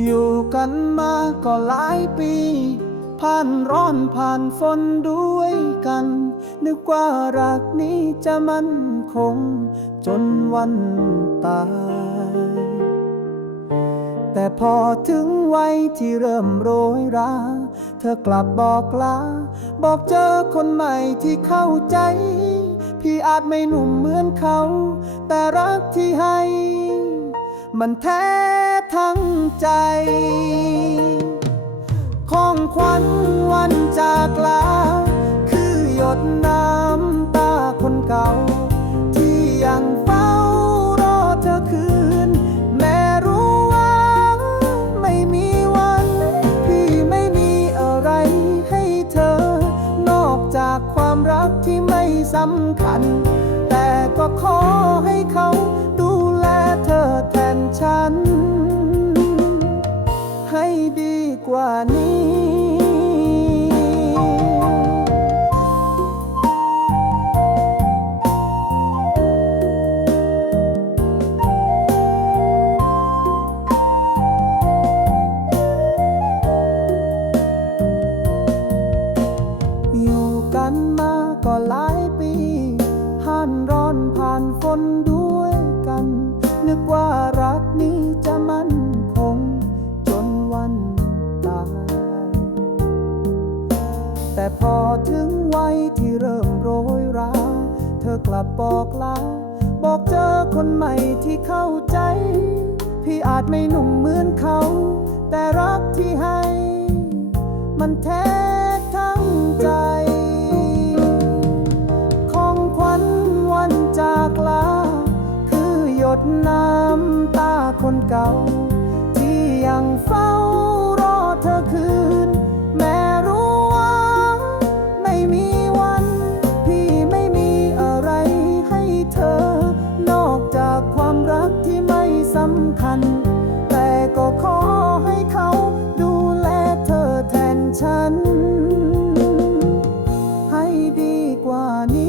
อยู่กันมาก็หลายปีผ่านร้อนผ่านฝนด้วยกัน นึกว่ารักนี้จะมั่นคง จนวันตาย แต่พอถึงวัยที่เริ่มโรยรา เธอกลับบอกลา บอกเจอคนใหม่ที่เข้าใจ พี่อาจไม่หนุ่มเหมือนเขา แต่รักที่ให้ มันแท้ ทั้งใจ ของขวัญวันจากลา คือหยดน้ำตาคนเก่า ที่ยังเฝ้ารอเธอคืน แม้รู้ว่าไม่มีวัน พี่ไม่มีอะไรให้เธอ นอกจากความรักที่ไม่สำคัญ แต่ก็ขอให้เขา ว่านี้ กลับบอกลา บอกเจอคนใหม่ที่เข้าใจ พี่อาจไม่หนุ่มเหมือนเขา แต่รักที่ให้ มันแท้ทั้งใจ ของขวัญวันจากลา คือหยดน้ำตาคนเก่า ที่ยังเฝ้า อแ